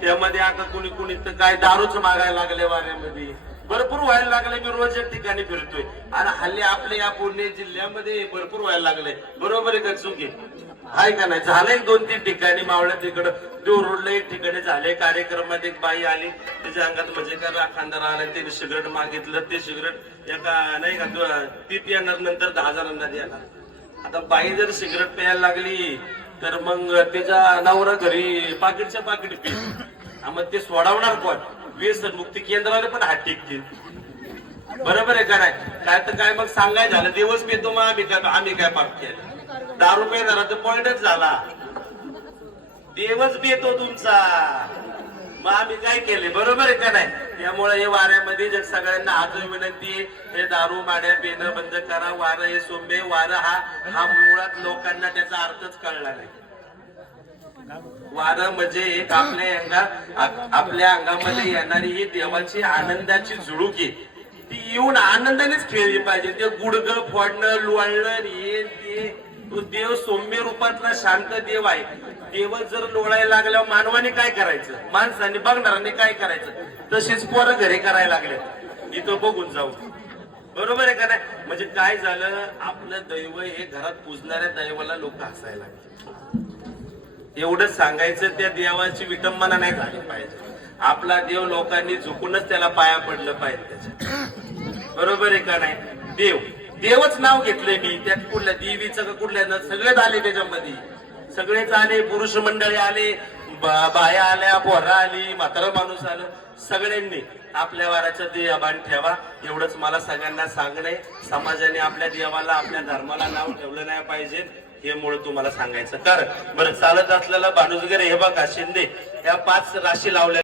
त्यामध्ये आता कुणी कुणी तर काय दारूच मागायला लागले वाऱ्यामध्ये. भरपूर व्हायला लागले. मी रोज एक ठिकाणी फिरतोय. आणि हल्ली आपल्या या पुणे जिल्ह्यामध्ये भरपूर व्हायला लागले. बरोबर आहे का चुकी? हाय का नाही? झालंय दोन तीन ठिकाणी मावळ्या तिकडं. देव रोडला एक ठिकाणी झाले. कार्यक्रमात एक बाई आली. तिच्या अंगात म्हणजे काय राखांदार आला. ते सिगरेट मागितलं. ते सिगरेट एका नाही का ती येणार नंतर दहा जणांना देणार. आता बाई जर सिगरेट प्यायला लागली तर मग त्याच्या नवरा घरी पाकिटच्या पाकिट पी मग ते सोडवणार कोण? व्यसन मुक्ती केंद्राला पण हात टेकतील. बरोबर आहे का नाही? काय तर काय मग सांगाय झालं दिवस मी मग आम्ही काय आम्ही काय पाप केलं? दारू झाला तर पॉइंटच झाला. देवच पितो तुमचा. मग आम्ही काय केले? बरोबर आहे का नाही? त्यामुळे हे वाऱ्यामध्ये जर सगळ्यांना आजही विनंती हे दारू माड्या पिणं बंद करा वारं हे सोंबे वारं हा हा मुळात लोकांना त्याचा अर्थच कळला नाही. वारं म्हणजे एक आपल्या अंगा आपल्या अंगामध्ये येणारी ही देवाची आनंदाची झुळूक आहे. ती येऊन आनंदानेच खेळली पाहिजे. ते गुडग फोडणं लोळणं हे ते. तो देव सौम्य रूपातला शांत देव आहे. देव जर लोळायला लागल्यावर मानवाने काय करायचं? माणसाने बघणाराने काय करायचं? तसेच पोरं घरी करायला लागले. इथं बघून जाऊ. बरोबर आहे का नाही? म्हणजे काय झालं? आपलं दैव हे घरात पुजणाऱ्या दैवाला लोक हसायला लागले. एवढंच सांगायचं त्या देवाची विटंबना नाही झाली पाहिजे. आपला देव लोकांनी झुकूनच त्याला पाया पडलं पाहिजे त्याच्या बरोबर आहे का नाही? देव. देवच नाव घेतलंय मी. त्यात कुठल्या देवीचं का कुठल्या सगळेच आले त्याच्यामध्ये. सगळेच आले पुरुष मंडळी आले बाया आल्या पोरा आली म्हातारा माणूस आलं. सगळ्यांनी आपल्या वाराचं अभान ठेवा. एवढंच मला सगळ्यांना सांगणे समाजाने आपल्या देवाला आपल्या धर्माला नाव ठेवलं नाही पाहिजे. हे मुळे तुम्हाला सांगायचं. कारण बरं चालत असलेला भानुसगर हे बघा शिंदे या पाच राशी लावल्या